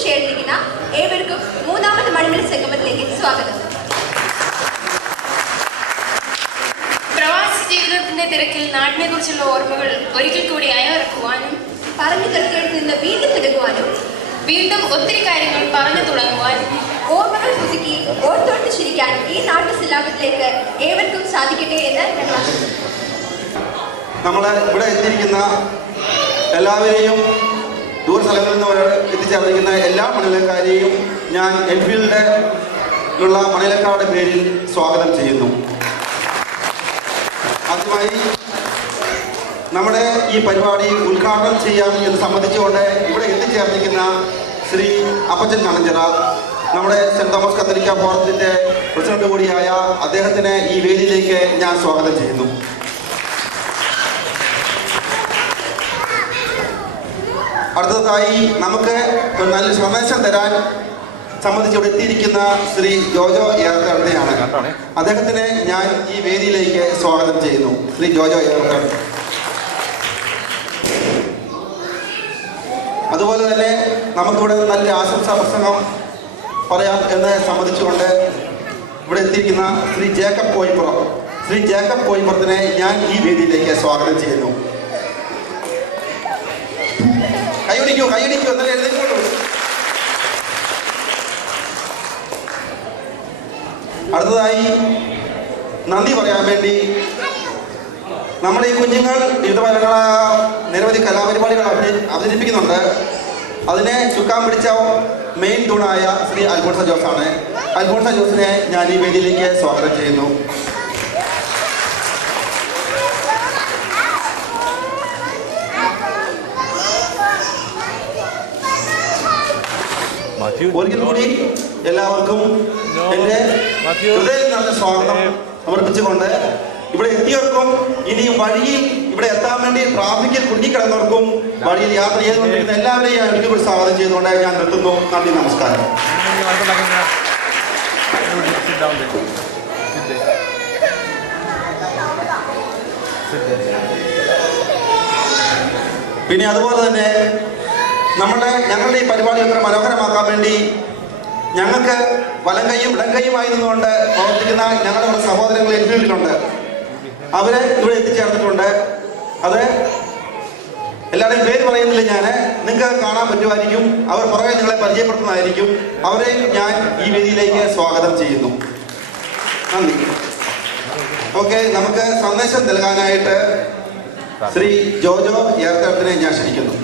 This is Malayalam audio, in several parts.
ഒത്തുചേർന്നിരിക്കുന്ന ഏവർക്കും മൂന്നാമത് മണിമല സംഗമത്തിലേക്ക് സ്വാഗതം. പ്രവാസ ജീവിതത്തിന്റെ തിരക്കിൽ നാടിനെ കുറിച്ചുള്ള ഓർമ്മകൾ ഒരിക്കൽ കൂടി അയവിറക്കുവാനും പറഞ്ഞു തീർത്തിടത്ത് നിന്ന് വീണ്ടും തുടങ്ങുവാനും വീണ്ടും ഒത്തിരി കാര്യങ്ങൾ പറഞ്ഞു തുടങ്ങുവാനും ഓർമ്മകൾ പുതുക്കി ഓർത്തോർത്ത് ചിരിക്കാൻ ഈ നാട്ടുസല്ലാപത്തിലേക്ക് ഏവർക്കും സാധിക്കട്ടെ എന്ന് ഞങ്ങൾ ആശംസിക്കുന്നു. നമ്മൾ ഇവിടെ എത്തിയിരിക്കുന്ന എല്ലാവരെയും ദൂര സ്ഥലങ്ങളിൽ നിന്ന് എത്തിച്ചേർന്നിരിക്കുന്ന എല്ലാ മണിലക്കാരെയും ഞാൻ എൻഫീൽഡിലുള്ള മണിലക്കാരുടെ പേരിൽ സ്വാഗതം ചെയ്യുന്നു. ആദ്യമായി നമ്മുടെ ഈ പരിപാടി ഉദ്ഘാടനം ചെയ്യാം എന്ന് സംബന്ധിച്ചുകൊണ്ട് ഇവിടെ എത്തിച്ചേർന്നിരിക്കുന്ന ശ്രീ അപ്പച്ചൻ കണഞ്ചിറ, നമ്മുടെ സെൻറ് തോമസ് കത്തോലിക്ക ഫോറത്തിൻ്റെ പ്രസിഡന്റ് കൂടിയായ അദ്ദേഹത്തിനെ ഈ വേദിയിലേക്ക് ഞാൻ സ്വാഗതം ചെയ്യുന്നു. അടുത്തതായി നമുക്ക് നല്ല സന്ദേശം തരാൻ സംബന്ധിച്ച് ഇവിടെ എത്തിയിരിക്കുന്ന ശ്രീ ജോജോ ഏർക്കടത്തെയാണ്. അദ്ദേഹത്തിനെ ഞാൻ ഈ വേദിയിലേക്ക് സ്വാഗതം ചെയ്യുന്നു. ശ്രീ ജോജോ ഏർക്കട. അതുപോലെ തന്നെ നമുക്കിവിടെ നല്ല ആശംസാ പ്രസംഗം പറയാം എന്ന് സംബന്ധിച്ചുകൊണ്ട് ഇവിടെ എത്തിയിരിക്കുന്ന ശ്രീ ജേക്കബ് കോയിപ്പുറത്തിനെ ഞാൻ ഈ വേദിയിലേക്ക് സ്വാഗതം ചെയ്യുന്നു. കൈയടിക്കൂ എന്നാലും എഴുതിക്കോളൂ. അടുത്തതായി നന്ദി പറയാൻ വേണ്ടി നമ്മുടെ ഈ കുഞ്ഞുങ്ങൾ നിരവധി കലാപരിപാടികൾ അവതരിപ്പിക്കുന്നുണ്ട്. അതിനെ ചുക്കാൻ പിടിച്ച മെയിൻ തൂണായ ശ്രീ അൽഫോൺസ ജോസാണ്. അൽഫോൺസ ജോസിനെ ഞാൻ ഈ വേദിയിലേക്ക് സ്വാഗതം ചെയ്യുന്നു. ഒരിക്കൽ കൂടി എല്ലാവർക്കും എൻ്റെ ഹൃദയം നിറഞ്ഞ സ്വാഗതം സമർപ്പിച്ചുകൊണ്ട് ഇവിടെ എത്തിയവർക്കും ഇനി വഴിയിൽ ഇവിടെ എത്താൻ വേണ്ടി ട്രാഫിക്കിൽ കുടുങ്ങിക്കിടന്നവർക്കും വഴിയിൽ യാത്ര ചെയ്തുകൊണ്ടിരിക്കുന്ന എല്ലാവരെയും ഒരിക്കൽ കൂടി സ്വാഗതം ചെയ്തുകൊണ്ട് ഞാൻ നിർത്തുന്നു. നന്ദി, നമസ്കാരം. പിന്നെ അതുപോലെ തന്നെ ഞങ്ങളുടെ ഈ പരിപാടി ഒക്കെ മനോഹരമാക്കാൻ വേണ്ടി ഞങ്ങൾക്ക് വലം കൈയും ഇടം കൈയുമായി നിന്നുകൊണ്ട് പ്രവർത്തിക്കുന്ന ഞങ്ങളുടെ സഹോദരങ്ങൾ എൻഫീൽഡിലുണ്ട്. അവരെ ഇവിടെ എത്തിച്ചേർന്നിട്ടുണ്ട്. അത് എല്ലാവരുടെയും പേര് പറയുന്നില്ല ഞാൻ, നിങ്ങൾക്ക് കാണാൻ പറ്റുമായിരിക്കും. അവർ പുറകെ നിങ്ങളെ പരിചയപ്പെടുത്തുന്നതായിരിക്കും. അവരെ ഞാൻ ഈ വേദിയിലേക്ക് സ്വാഗതം ചെയ്യുന്നു. നന്ദി. ഓക്കെ, നമുക്ക് സന്ദേശം നൽകാനായിട്ട് ശ്രീ ജോജോ ഏർത്തടത്തിനെ ഞാൻ ക്ഷണിക്കുന്നു.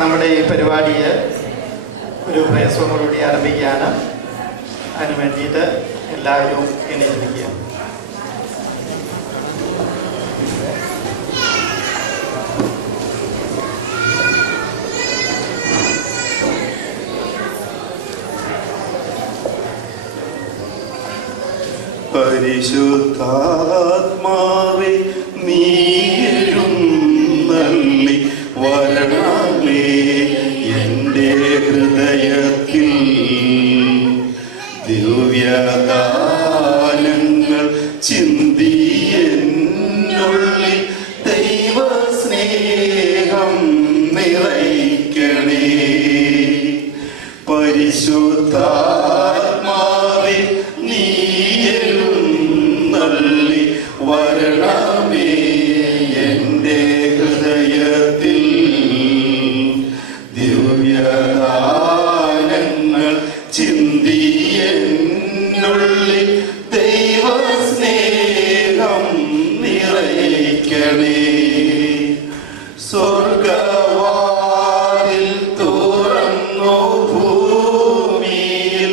നമ്മുടെ ഈ പരിപാടിയെ ഒരു പ്രയസോടുകൂടി ആരംഭിക്കുകയാണ്. അതിനു വേണ്ടിയിട്ട് എല്ലാവരും എണീറ്റിരിക്കുക. പരിശുദ്ധാത്മാവേ നീയെഴുന്നള്ളി വരണമേ എൻ്റെ ഹൃദയത്തിൽ, ദിവ്യദാനങ്ങൾ ചിന്തിയെന്നുള്ളിൽ ദൈവസ്നേഹം നിറയ്ക്കണേ. പരിശുദ്ധാത്മാവേ നീയെഴുന്നള്ളി വരണമേ എൻ്റെ ഹൃദയത്തിൽ, ദിവ്യദാനങ്ങൾ ചിന്തിയെന്നുള്ളിൽ ദൈവസ്നേഹം നിറയ്ക്കണേ. സ്വർഗവാതിൽ തുറന്നു ഭൂമിയിൽ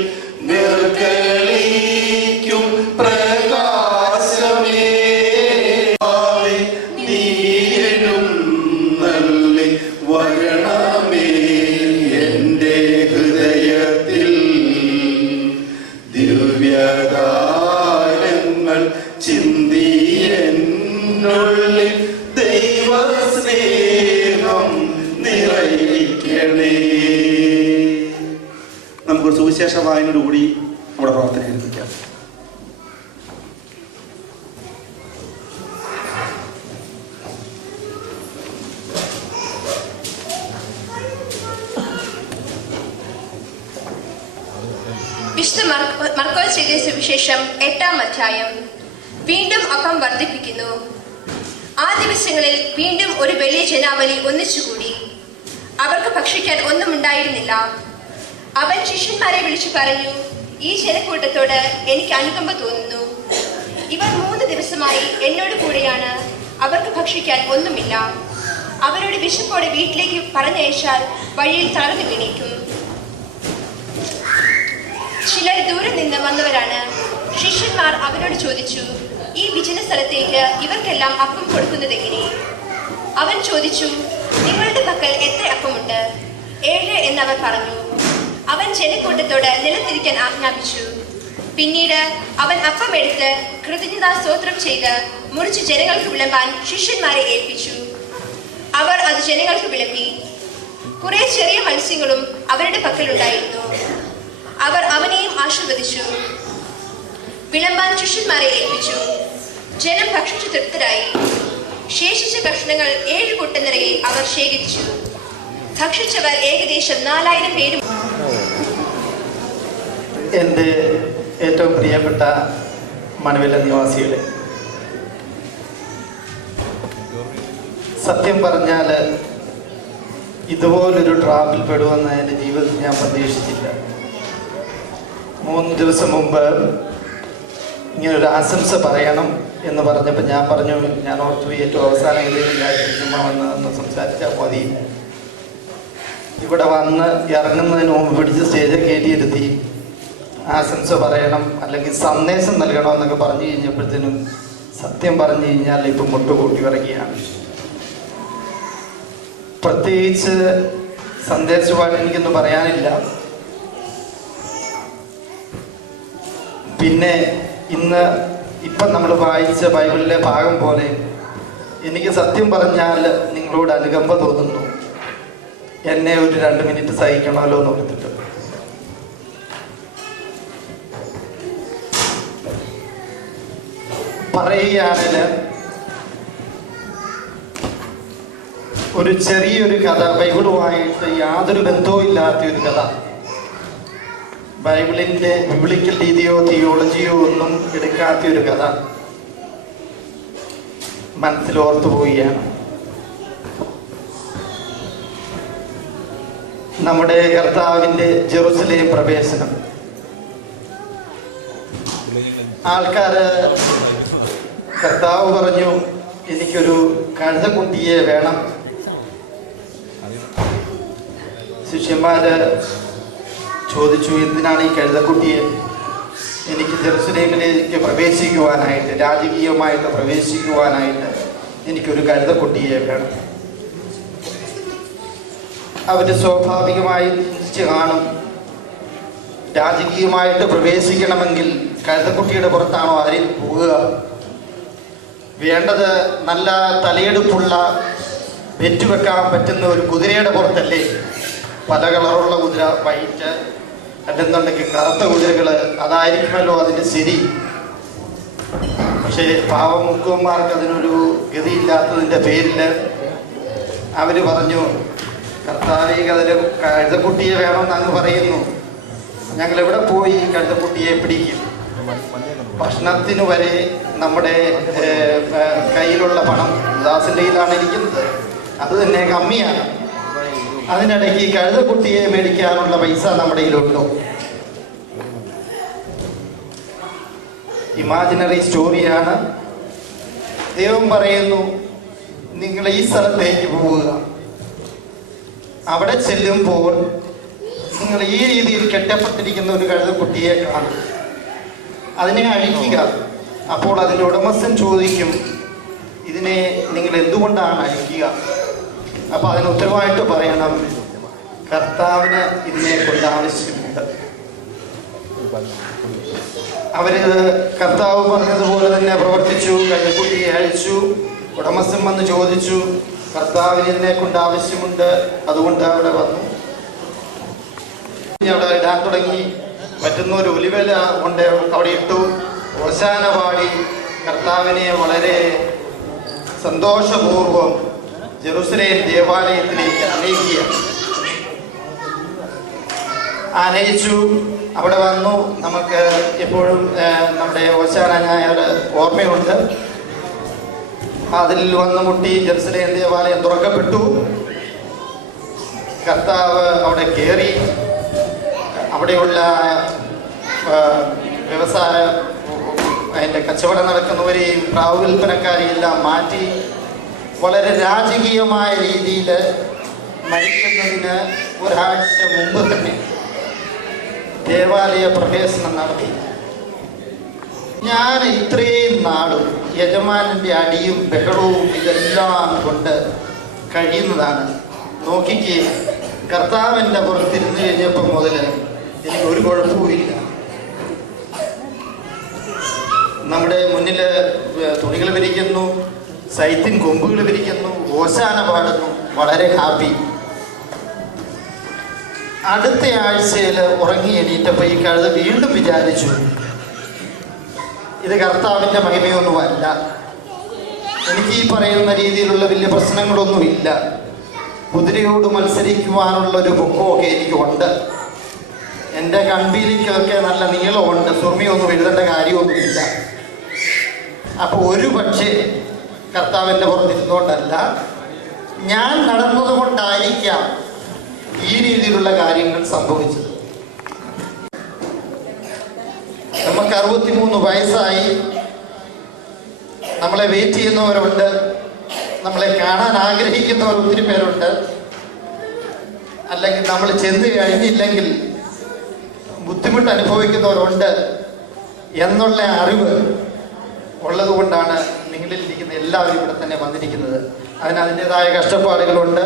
സുവിശേഷ വായനയോടുകൂടി നമ്മുടെ പ്രാർത്ഥന ഏൽപ്പിക്കാം. വിശുദ്ധ മർക്കോസ് എഴുതിയ സുവിശേഷം 8-ാം അധ്യായം. വീണ്ടും അപ്പം വർദ്ധിപ്പിക്കുന്നു. ആ ദിവസങ്ങളിൽ വീണ്ടും ഒരു വലിയ ജനാവലി ഒന്നിച്ചുകൂടി. അവർക്ക് ഭക്ഷിക്കാൻ ഒന്നും ഉണ്ടായിരുന്നില്ല. അവൻ ശിഷ്യന്മാരെ വിളിച്ചു പറഞ്ഞു, ഈ ജനക്കൂട്ടത്തോട് എനിക്ക് അനുകമ്പ തോന്നുന്നു. ഇവർ 3 ദിവസമായി എന്നോട് കൂടെയാണ്. അവർക്ക് ഭക്ഷിക്കാൻ ഒന്നുമില്ല. അവരോട് വിശപ്പോടെ വീട്ടിലേക്ക് പറഞ്ഞയച്ചാൽ വഴിയിൽ തളർന്നു വീണേക്കും. ചിലർ ദൂരെ നിന്ന് വന്നവരാണ്. ശിഷ്യന്മാർ അവരോട് ചോദിച്ചു, ഈ വിജന സ്ഥലത്തേക്ക് ഇവർക്കെല്ലാം അപ്പം കൊടുക്കുന്നതെങ്ങനെ? അവൻ ചോദിച്ചു, നിങ്ങളുടെ പക്കൽ എത്ര അപ്പമുണ്ട്? 7 എന്നവർ പറഞ്ഞു. അവൻ ജനക്കൂട്ടത്തോട് നിലത്തിരിക്കാൻ ആജ്ഞാപിച്ചു. പിന്നീട് അവൻ അപ്പം എടുത്ത് കൃതജ്ഞതാ സ്തോത്രം ചെയ്ത് മുറിച്ച് ജനങ്ങൾക്ക് വിളമ്പാൻ ശിഷ്യന്മാരെ ഏൽപ്പിച്ചു. അവർ അത് ജനങ്ങൾക്ക് വിളമ്പി. കുറെ ചെറിയ മത്സ്യങ്ങളും അവരുടെ പക്കലുണ്ടായിരുന്നു. അവർ അവനെയും ആശീർവദിച്ചു. വിളമ്പാൻ ശിഷ്യന്മാരെ ഏൽപ്പിച്ചു. ജനം ഭക്ഷിച്ചു തൃപ്തരായി. ശേഷിച്ച കഷ്ണങ്ങൾ 7 കുട്ട നിറയെ അവർ ശേഖരിച്ചു. ഭക്ഷിച്ചവർ ഏകദേശം 4000 പേരും. എൻ്റെ ഏറ്റവും പ്രിയപ്പെട്ട മണവില നിവാസികളെ, സത്യം പറഞ്ഞാൽ ഇതുപോലൊരു ട്രാപ്പിൽ പെടുമെന്ന് എൻ്റെ ജീവിതത്തിൽ ഞാൻ പ്രതീക്ഷിച്ചില്ല. 3 ദിവസം മുമ്പ് ഇങ്ങനൊരു ആശംസ പറയണം എന്ന് പറഞ്ഞപ്പോൾ ഞാൻ പറഞ്ഞു, ഞാൻ ഓർത്തു ഏറ്റവും അവസാനം ചുമ്മാ വന്ന് സംസാരിച്ചാൽ മതി. ഇവിടെ വന്ന് ഇറങ്ങുന്നതിന് മുമ്പ് പിടിച്ച് സ്റ്റേജിൽ കയറ്റിയിരുത്തി ആശംസ പറയണം അല്ലെങ്കിൽ സന്ദേശം നൽകണമെന്നൊക്കെ പറഞ്ഞു കഴിഞ്ഞപ്പോഴത്തേനും സത്യം പറഞ്ഞു കഴിഞ്ഞാൽ ഇപ്പം മുട്ടുകൂട്ടി ഇറങ്ങിയാണ്. പ്രത്യേകിച്ച് സന്ദേശമായിട്ട് എനിക്കൊന്നും പറയാനില്ല. പിന്നെ ഇപ്പം നമ്മൾ വായിച്ച ബൈബിളിലെ ഭാഗം പോലെ എനിക്ക് സത്യം പറഞ്ഞാൽ നിങ്ങളോട് അനുകമ്പ തോന്നുന്നു. എന്നെ ഒരു 2 മിനിറ്റ് സഹിക്കണമല്ലോ എന്ന് ഓർത്തിട്ട്. പറയുകയാണെങ്കിൽ ഒരു ചെറിയൊരു കഥ, ബൈബിളുമായിട്ട് യാതൊരു ബന്ധവും ഇല്ലാത്തൊരു കഥ, ബൈബിളിൻ്റെ ബിബ്ലിക്കൽ രീതിയോ തിയോളജിയോ ഒന്നും എടുക്കാത്തൊരു കഥ മനസ്സിലോർത്തു പോവുകയാണ്. നമ്മുടെ കർത്താവിൻ്റെ ജെറുസലേം പ്രവേശനം. ആൾക്കാർ കർത്താവ് പറഞ്ഞു, എനിക്കൊരു കഴുതക്കുട്ടിയെ വേണം. ശിഷ്യന്മാര് ചോദിച്ചു, എന്തിനാണ് ഈ കഴുതക്കുട്ടിയെ? എനിക്ക് ജെറുസലേമിലേക്ക് പ്രവേശിക്കുവാനായിട്ട്, രാജകീയമായിട്ട് പ്രവേശിക്കുവാനായിട്ട് എനിക്കൊരു കഴുതക്കുട്ടിയെ വേണം. അവർ സ്വാഭാവികമായി ചിന്തിച്ച് കാണും, രാജകീയമായിട്ട് പ്രവേശിക്കണമെങ്കിൽ കഴുതക്കുട്ടിയുടെ പുറത്താണോ ആരും പോവുക? വേണ്ടത് നല്ല തലയെടുപ്പുള്ള വെറ്റുവെക്കാൻ പറ്റുന്ന ഒരു കുതിരയുടെ പുറത്തല്ലേ? പല കളറുള്ള കുതിര, വൈറ്റ് അല്ലെന്നുണ്ടെങ്കിൽ കറുത്ത കുതിരകൾ, അതായിരിക്കുമല്ലോ അതിൻ്റെ ശരി. പക്ഷേ പാവമുക്കുമാർക്ക് അതിനൊരു ഗതിയില്ലാത്തതിൻ്റെ പേരിൽ അവർ പറഞ്ഞു, കർത്താവേ കഴുതക്കുട്ടിയെ വേണമെന്ന് അങ്ങ് പറയുന്നു, ഞങ്ങൾ എവിടെ പോയി കഴുതക്കുട്ടിയെ പിടിക്കും? ഭക്ഷണത്തിന് വരെ നമ്മുടെ കയ്യിലുള്ള പണം ദാസിൻ്റെ കയ്യിലാണ് ഇരിക്കുന്നത്, അത് തന്നെ കമ്മിയാണ്. അതിനിടയ്ക്ക് കഴുതക്കുട്ടിയെ മേടിക്കാനുള്ള പൈസ നമ്മുടെ കയ്യിലുണ്ടോ? ഇമാജിനറി സ്റ്റോറിയാണ്. ദൈവം പറയുന്നു, നിങ്ങൾ ഈ സ്ഥലത്തേക്ക് പോവുക, അവിടെ ചെല്ലുമ്പോൾ നിങ്ങൾ ഈ രീതിയിൽ കെട്ടപ്പെട്ടിരിക്കുന്ന ഒരു കഴുതക്കുട്ടിയെ കാണും, അതിനെ അഴിക്കുക. അപ്പോൾ അതിൻ്റെ ഉടമസ്ഥൻ ചോദിക്കും, ഇതിനെ നിങ്ങൾ എന്തുകൊണ്ടാണ് അഴിക്കുക? അപ്പോൾ അതിന് ഉത്തരവായിട്ട് പറയണം, കർത്താവിന് ഇതിനെ കൊണ്ട് ആവശ്യമുണ്ട്. അവര് കർത്താവ് പറഞ്ഞതുപോലെ തന്നെ പ്രവർത്തിച്ചു. കഴുതക്കുട്ടിയെ അഴിച്ചു. ഉടമസ്ഥൻ വന്ന് ചോദിച്ചു, കർത്താവിന് ഇതിനെ കൊണ്ട് ആവശ്യമുണ്ട്, അതുകൊണ്ട് അവിടെ വന്നു. അവിടെ ഇടാൻ തുടങ്ങി. പറ്റുന്ന ഒരു ഒലിവല കൊണ്ട് അവിടെ ഇട്ടു. ഓശാന പാടി കർത്താവിനെ വളരെ സന്തോഷപൂർവം ജെറുസലേം ദേവാലയത്തിലേക്ക് ആനയിച്ചു. അവിടെ വന്നു. നമുക്ക് എപ്പോഴും നമ്മുടെ ഓശാന ഞായർ ഓർമ്മയുണ്ട്. അതിൽ വന്നു മുട്ടി. ജെറുസലേം ദേവാലയം തുറക്കപ്പെട്ടു. കർത്താവ് അവിടെ കയറി. അവിടെയുള്ള വ്യവസായ അതിൻ്റെ കച്ചവടം നടക്കുന്നവരെയും പ്രാവ് വിൽപ്പനക്കാരെയും എല്ലാം മാറ്റി വളരെ രാജകീയമായ രീതിയിൽ മരിക്കുന്നതിന് ഒരാഴ്ച മുമ്പ് തന്നെ ദേവാലയ പ്രവേശനം നടത്തി. ഞാൻ ഇത്രയും നാളും യജമാനൻ്റെ അടിയും ബഹളവും ഇതെല്ലാം കൊണ്ട് കഴിയുന്നതാണ്. നോക്കിക്ക്, കർത്താവിൻ്റെ പുറത്തിരുന്ന് കഴിഞ്ഞപ്പോൾ മുതൽ എനിക്ക് ഒരു കുഴപ്പവുമില്ല. നമ്മുടെ മുന്നിൽ തുണികൾ വിരിക്കുന്നു, സൈത്തിൻ കൊമ്പുകൾ വിരിക്കുന്നു, ഓശാന പാടുന്നു. വളരെ ഹാപ്പി. അടുത്ത ആഴ്ചയിൽ ഉറങ്ങി എണീറ്റപ്പോൾ ഈ കഴുത വീണ്ടും വിചാരിച്ചു, ഇത് കർത്താവിൻ്റെ മഹിമയൊന്നുമല്ല. എനിക്ക് ഈ പറയുന്ന രീതിയിലുള്ള വലിയ പ്രശ്നങ്ങളൊന്നുമില്ല. കുതിരയോട് മത്സരിക്കുവാനുള്ളൊരു പൊക്കമൊക്കെ എനിക്കുണ്ട്. എൻ്റെ കൺപീലിക്കൊക്കെ നല്ല നീളമുണ്ട്. സുർമിയൊന്നും എഴുതേണ്ട കാര്യമൊന്നുമില്ല. അപ്പോൾ ഒരു പക്ഷേ കർത്താവിൻ്റെ പുറത്തിരുന്നുകൊണ്ടല്ല, ഞാൻ നടന്നത് കൊണ്ടായിരിക്കാം ഈ രീതിയിലുള്ള കാര്യങ്ങൾ സംഭവിച്ചത്. നമുക്ക് 63 വയസ്സായി. നമ്മളെ വെയിറ്റ് ചെയ്യുന്നവരുണ്ട്, നമ്മളെ കാണാൻ ആഗ്രഹിക്കുന്നവർ ഒത്തിരി പേരുണ്ട്. അല്ലെങ്കിൽ നമ്മൾ ചെന്ന് കഴിഞ്ഞില്ലെങ്കിൽ ബുദ്ധിമുട്ട് അനുഭവിക്കുന്നവരുണ്ട് എന്നുള്ള അറിവ് ഉള്ളത് കൊണ്ടാണ് നിങ്ങളിലിരിക്കുന്ന എല്ലാവരും ഇവിടെ തന്നെ വന്നിരിക്കുന്നത്. അതിൻ്റെതായ കഷ്ടപ്പാടുകളുണ്ട്.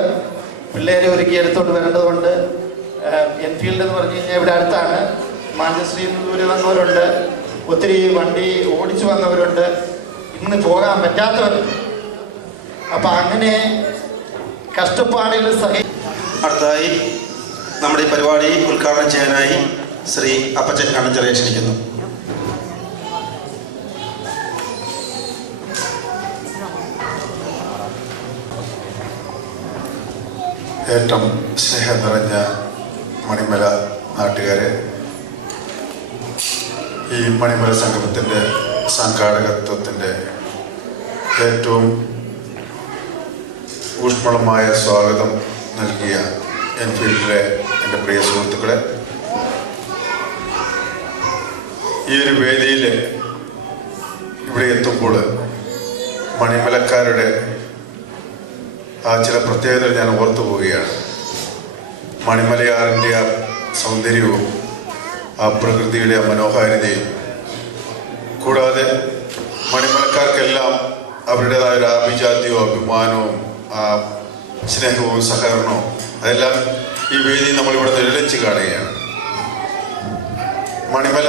പിള്ളേരെ ഒരുക്കി എടുത്തുകൊണ്ട് വരേണ്ടതുണ്ട്. എൻഫീൽഡ് എന്ന് പറഞ്ഞു കഴിഞ്ഞാൽ ഇവിടെ അടുത്താണ്. മാഞ്ചസ്റ്ററിൽ നിന്ന് ദൂരെ വന്നവരുണ്ട്, ഒത്തിരി വണ്ടി ഓടിച്ചു വന്നവരുണ്ട്, ഇന്ന് പോകാൻ പറ്റാത്തവർ. അപ്പം അങ്ങനെ കഷ്ടപ്പാടുകൾ അടുത്തതായി നമ്മുടെ ഈ പരിപാടി ഉദ്ഘാടനം ചെയ്യാനായി ശ്രീ അപ്പച്ചൻ കണ്ണഞ്ചെറിയെ ക്ഷണിക്കുന്നു. ഏറ്റവും സ്നേഹം നിറഞ്ഞ മണിമല നാട്ടുകാരെ, ഈ മണിമല സംഗമത്തിൻ്റെ സംഘാടകത്വത്തിൻ്റെ ഏറ്റവും ഊഷ്മളമായ സ്വാഗതം നൽകിയ എൻഫീൽഡിലെ എൻ്റെ പ്രിയ സുഹൃത്തുക്കളെ, ഈ ഒരു വേദിയിൽ ഇവിടെ എത്തുമ്പോൾ മണിമലക്കാരുടെ ആ ചില പ്രത്യേകതകൾ ഞാൻ ഓർത്തു പോവുകയാണ്. മണിമലയാറിൻ്റെ ആ സൗന്ദര്യവും ആ പ്രകൃതിയുടെ ആ മനോഹാരിതയും, കൂടാതെ മണിമലക്കാർക്കെല്ലാം അവരുടേതായ ഒരു ആഭിജാത്യവും അഭിമാനവും ആ സ്നേഹവും സഹകരണവും അതെല്ലാം ഈ വേദി നമ്മളിവിടെ നിഴലിച്ച് കാണുകയാണ്. മണിമല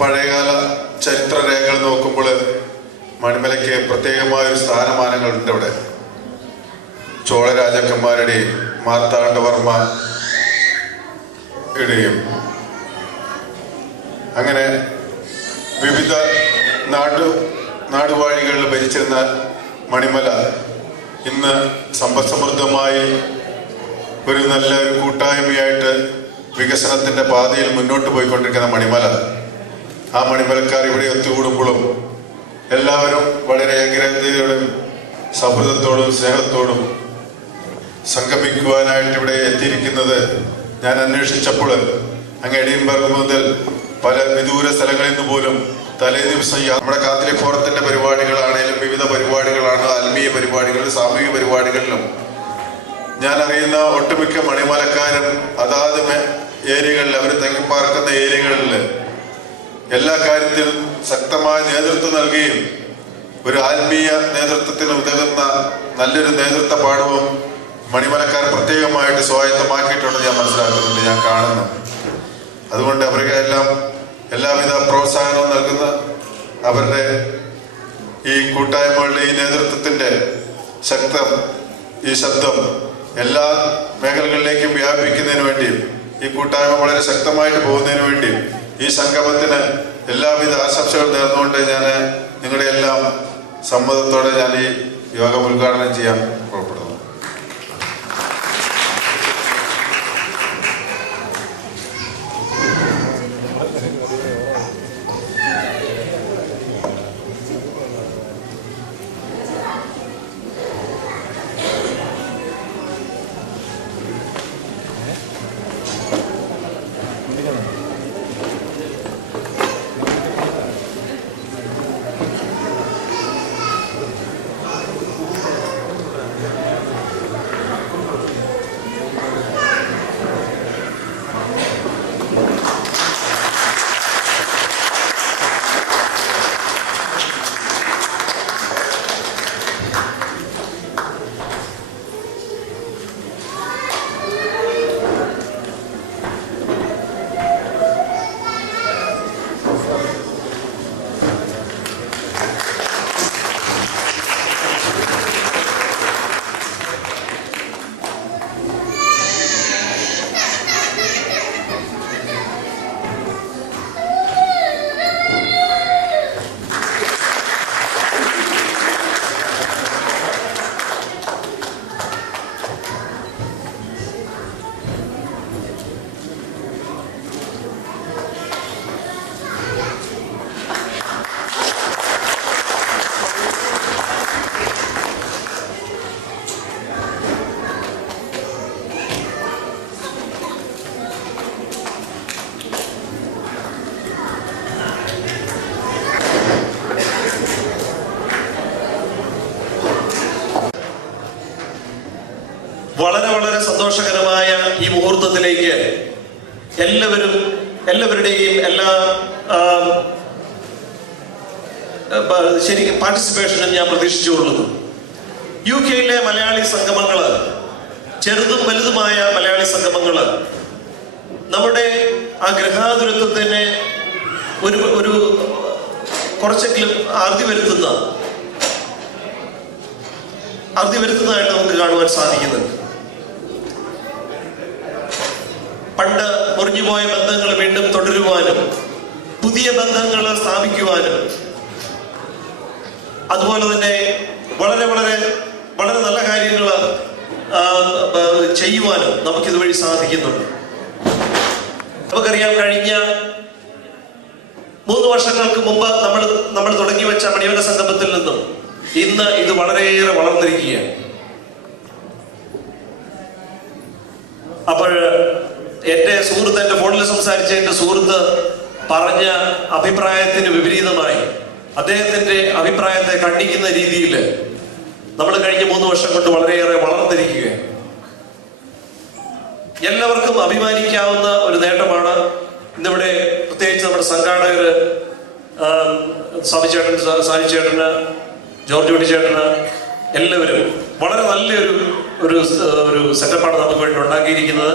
പഴയകാല ചരിത്രരേഖകൾ നോക്കുമ്പോൾ മണിമലയ്ക്ക് പ്രത്യേകമായൊരു സ്ഥാനമാനങ്ങളുണ്ട്. അവിടെ ചോള രാജാക്കന്മാരുടെയും മാർത്താണ്ഡവർമ്മയുടെയും അങ്ങനെ വിവിധ നാടുവാഴികളിൽ ഭരിച്ചിരുന്ന മണിമല ഇന്ന് സമ്പദ്സമൃദ്ധമായി ഒരു നല്ല ഒരു കൂട്ടായ്മയായിട്ട് വികസനത്തിൻ്റെ പാതയിൽ മുന്നോട്ട് പോയിക്കൊണ്ടിരിക്കുന്ന മണിമല, ആ മണിമലക്കാർ ഇവിടെ ഒത്തുകൂടുമ്പോഴും എല്ലാവരും വളരെ ഏകഗ്രതയോടും സൗഹൃദത്തോടും സ്നേഹത്തോടും സംഗമിക്കുവാനായിട്ട് ഇവിടെ എത്തിയിരിക്കുന്നത് ഞാൻ അന്വേഷിച്ചപ്പോൾ അങ്ങ് എഡിൻബർഗ് മുതൽ പല വിദൂര സ്ഥലങ്ങളിൽ നിന്ന് പോലും തലേ ദിവസം നമ്മുടെ കാത്തലിക് ഫോറത്തിന്റെ പരിപാടികളാണെങ്കിലും വിവിധ പരിപാടികളാണ്, ആത്മീയ പരിപാടികളിലും സാമൂഹിക പരിപാടികളിലും ഞാൻ അറിയുന്ന ഒട്ടുമിക്ക മണിമലക്കാരും അതാത് ഏരിയകളിൽ അവർ തങ്ങിപ്പാർക്കുന്ന ഏരിയകളിൽ എല്ലാ കാര്യത്തിലും ശക്തമായ നേതൃത്വം നൽകുകയും ഒരു ആത്മീയ നേതൃത്വത്തിന് ഉതകുന്ന നല്ലൊരു നേതൃത്വ പാഠവും മണിമലക്കാർ പ്രത്യേകമായിട്ട് സ്വായത്തമാക്കിയിട്ടുണ്ടെന്ന് ഞാൻ മനസ്സിലാക്കുന്നുണ്ട്, ഞാൻ കാണുന്നു. അതുകൊണ്ട് അവർക്ക് എല്ലാവിധ പ്രോത്സാഹനവും നൽകുന്ന അവരുടെ ഈ കൂട്ടായ്മകളുടെ ഈ നേതൃത്വത്തിൻ്റെ ഈ ശബ്ദം എല്ലാ മേഖലകളിലേക്കും വ്യാപിക്കുന്നതിന് വേണ്ടി ഈ കൂട്ടായ്മ വളരെ ശക്തമായിട്ട് പോകുന്നതിന് വേണ്ടി ഈ സംഗമത്തിന് എല്ലാവിധ ആശംസകൾ നേർന്നുകൊണ്ട് ഞാൻ നിങ്ങളുടെ എല്ലാം സമ്മതത്തോടെ ഞാൻ ഈ യോഗം ഉദ്ഘാടനം ചെയ്യാൻ പുറപ്പെടുന്നു. വളരെ വളരെ സന്തോഷകരമായ ഈ മുഹൂർത്തത്തിലേക്ക് എല്ലാവരുടെയും എല്ലാ ശരിക്കും പാർട്ടിസിപ്പേഷനും ഞാൻ പ്രതീക്ഷിച്ചുകൊള്ളുന്നു. UK-യിലെ മലയാളി സംഗമങ്ങൾ, ചെറുതും വലുതുമായ മലയാളി സംഗമങ്ങൾ നമ്മുടെ ആ ഗ്രഹാതുരത്വത്തിന് ഒരു കുറച്ചെങ്കിലും അറുതി വരുത്തുന്നതായിട്ട് നമുക്ക് കാണുവാൻ സാധിക്കുന്നുണ്ട്. പണ്ട് മുറിഞ്ഞുപോയ ബന്ധങ്ങൾ വീണ്ടും തുടരുവാനും പുതിയ ബന്ധങ്ങൾ സ്ഥാപിക്കുവാനും അതുപോലെ തന്നെ വളരെ വളരെ വളരെ നല്ല കാര്യങ്ങൾ ചെയ്യുവാനും നമുക്കിതുവഴി സാധിക്കുന്നുണ്ട്. നമുക്കറിയാം, കഴിഞ്ഞ 3 വർഷങ്ങൾക്ക് മുമ്പ് നമ്മൾ തുടങ്ങി വെച്ച മണിമല സംഗമത്തിൽ നിന്നും ഇന്ന് ഇത് വളരെയേറെ വളർന്നിരിക്കുകയാണ്. അപ്പോൾ എൻ്റെ ഫോണിൽ സംസാരിച്ച എൻ്റെ സുഹൃത്ത് പറഞ്ഞ അഭിപ്രായത്തിന് വിപരീതമായി അദ്ദേഹത്തിൻ്റെ അഭിപ്രായത്തെ ഖണ്ഡിക്കുന്ന രീതിയിൽ നമ്മൾ കഴിഞ്ഞ 3 വർഷം കൊണ്ട് വളരെയേറെ വളർന്നിരിക്കുകയാണ്. എല്ലാവർക്കും അഭിമാനിക്കാവുന്ന ഒരു നേട്ടമാണ് ഇന്നിവിടെ, പ്രത്യേകിച്ച് നമ്മുടെ സംഘാടകർ സാജിച്ചേട്ടന്, ജോർജ് കുട്ടി ചേട്ടന്, എല്ലാവരും വളരെ നല്ലൊരു ഒരു സെറ്റപ്പാണ് നമുക്ക് വേണ്ടി ഉണ്ടാക്കിയിരിക്കുന്നത്.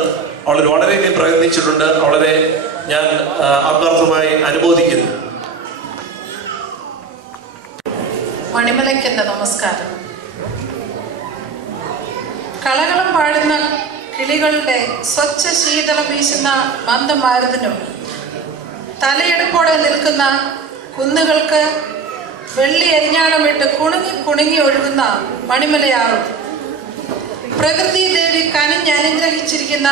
അവർ വളരെയധികം പ്രയത്നിച്ചിട്ടുണ്ട്. വളരെ ഞാൻ ആത്മാർത്ഥമായി അനുമോദിക്കുന്നു. മണിമലയ്ക്കെന്റെ നമസ്കാരം. കളകളം പാടുന്ന കിളികളുടെ സ്വച്ഛ ശീതളം വീശുന്ന മന്ദമാരുതനും തലയെടുപ്പോടെ നിൽക്കുന്ന കുന്നുകൾക്ക് വെള്ളി എരിഞ്ഞാണമിട്ട് കുണുങ്ങി ഒഴുകുന്ന മണിമലയാറും പ്രകൃതി ദേവി കനിഞ്ഞനുഗ്രഹിച്ചിരിക്കുന്ന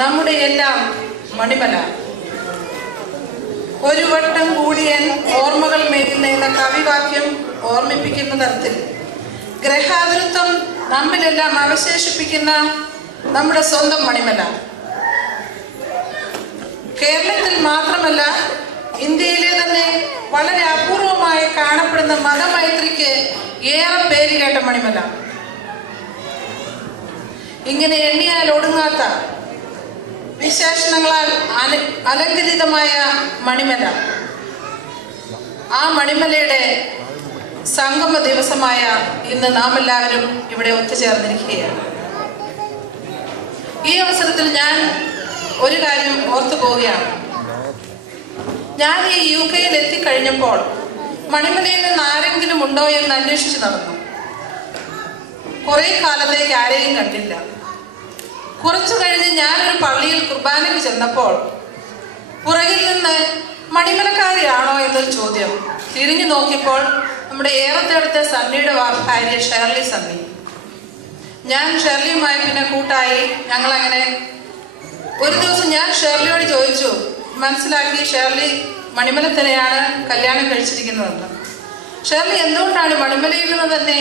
നമ്മുടെ എല്ലാം മണിമല. ഒരു വട്ടം കൂടിയൻ ഓർമ്മകൾ മേയുന്ന എന്ന കവിവാക്യം ഓർമ്മിപ്പിക്കുന്ന തരത്തിൽ ഗ്രഹാതുരത്വം നമ്മിലെല്ലാം അവശേഷിപ്പിക്കുന്ന നമ്മുടെ സ്വന്തം മണിമല. കേരളത്തിൽ മാത്രമല്ല, ഇന്ത്യയിലെ തന്നെ വളരെ അപൂർവമായി കാണപ്പെടുന്ന മതമൈത്രിക്ക് ഏറെ പേര് കേട്ട മണിമല. ഇങ്ങനെ എണ്ണിയാൽ ഒടുങ്ങാത്ത വിശേഷണങ്ങളാൽ അലങ്കരിതമായ മണിമല, ആ മണിമലയുടെ സംഗമ ദിവസമായ ഇന്ന് നാം എല്ലാവരും ഇവിടെ ഒത്തുചേർന്നിരിക്കുകയാണ്. ഈ അവസരത്തിൽ ഞാൻ ഒരു കാര്യം ഓർത്തു പോവുകയാണ്. ഞാൻ ഈ UK-യിൽ എത്തിക്കഴിഞ്ഞപ്പോൾ മണിമലയിൽ നിന്ന് ആരെങ്കിലും ഉണ്ടോ എന്ന് അന്വേഷിച്ച് നടന്നു. കുറെ കാലത്തേക്ക് ആരെയും കണ്ടില്ല. കുറച്ചു കഴിഞ്ഞ് ഞാനൊരു പള്ളിയിൽ കുർബാനയ്ക്ക് ചെന്നപ്പോൾ പുറകിൽ നിന്ന് മണിമലക്കാരിയാണോ എന്നൊരു ചോദ്യം. തിരിഞ്ഞു നോക്കിയപ്പോൾ നമ്മുടെ ഏറത്തെടുത്ത സണ്ണിയുടെ ഭാര്യ ഷേർലി സണ്ണി. ഞാൻ ഷേർലിയുമായി പിന്നെ കൂട്ടായി. ഞങ്ങളങ്ങനെ ഒരു ദിവസം ഞാൻ ഷേർലിയോട് ചോദിച്ചു, മനസ്സിലാക്കി ഷേർലി മണിമലത്തനെയാണ് കല്യാണം കഴിച്ചിരിക്കുന്നതെന്ന്. ഷേർലി എന്തുകൊണ്ടാണ് മണിമലയിൽ നിന്ന് തന്നെ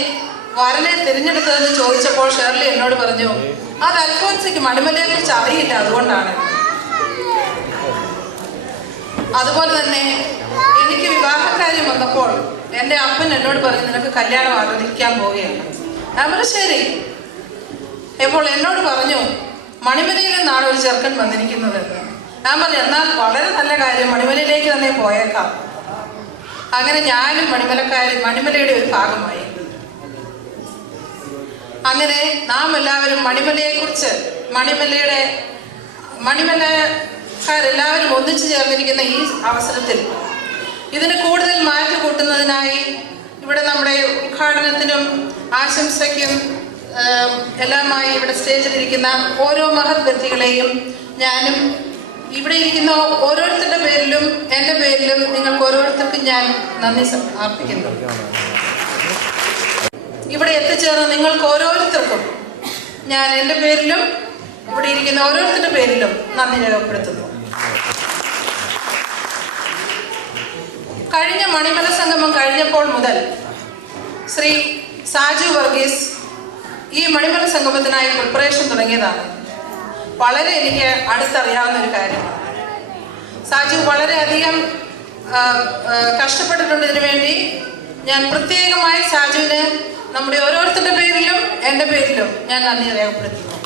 വരനെ തിരഞ്ഞെടുത്തതെന്ന് ചോദിച്ചപ്പോൾ ഷേർലി എന്നോട് പറഞ്ഞു, അത് അൽഫോൻസിക്ക് മണിമലയെ കുറിച്ച് അറിയില്ല, അതുകൊണ്ടാണ്. അതുപോലെ തന്നെ എനിക്ക് വിവാഹകാര്യം വന്നപ്പോൾ എൻ്റെ അപ്പൻ എന്നോട് പറഞ്ഞു, നിനക്ക് കല്യാണം ആലോചിക്കാൻ പോവുകയാണ്. ഞാൻ പറഞ്ഞു ശരി. അപ്പോൾ എന്നോട് പറഞ്ഞു, മണിമലയിൽ നിന്നാണ് ഒരു ചെറുക്കൻ വന്നിരിക്കുന്നതെന്ന്. ഞാൻ പറഞ്ഞു എന്നാൽ വളരെ നല്ല കാര്യം, മണിമലയിലേക്ക് തന്നെ പോയേക്കാം. അങ്ങനെ ഞാനും മണിമലയുടെ ഒരു ഭാഗമായി. അങ്ങനെ നാം എല്ലാവരും മണിമലയെക്കുറിച്ച് മണിമലക്കാരെല്ലാവരും ഒന്നിച്ചു ചേർന്നിരിക്കുന്ന ഈ അവസരത്തിൽ ഇതിന് കൂടുതൽ മാറ്റു കൂട്ടുന്നതിനായി ഇവിടെ നമ്മുടെ ഉദ്ഘാടനത്തിനും ആശംസയ്ക്കും എല്ലാമായി ഇവിടെ സ്റ്റേജിലിരിക്കുന്ന ഓരോ മഹത് വ്യക്തികളെയും ഞാനും ഇവിടെ ഇരിക്കുന്ന ഓരോരുത്തരുടെ പേരിലും എൻ്റെ പേരിലും നിങ്ങൾക്ക് ഓരോരുത്തർക്കും ഞാൻ നന്ദി അർപ്പിക്കുന്നു. ഇവിടെ എത്തിച്ചേർന്ന നിങ്ങൾക്ക് ഓരോരുത്തർക്കും ഞാൻ എൻ്റെ പേരിലും ഇവിടെ ഇരിക്കുന്ന ഓരോരുത്തരുടെ പേരിലും നന്ദി രേഖപ്പെടുത്തുന്നു. കഴിഞ്ഞ മണിമല സംഗമം കഴിഞ്ഞപ്പോൾ മുതൽ ശ്രീ സാജു വർഗീസ് ഈ മണിമല സംഗമത്തിനായി പ്രിപ്പറേഷൻ തുടങ്ങിയതാണ്. വളരെ എനിക്ക് അടുത്തറിയാവുന്ന ഒരു കാര്യമാണ്. സാജു വളരെയധികം കഷ്ടപ്പെട്ടിട്ടുണ്ട് ഇതിനു വേണ്ടി. ഞാൻ പ്രത്യേകമായി സാജുവിന് നമ്മുടെ ഓരോരുത്തരുടെ പേരിലും എൻ്റെ പേരിലും ഞാൻ നന്ദി രേഖപ്പെടുത്തുന്നു.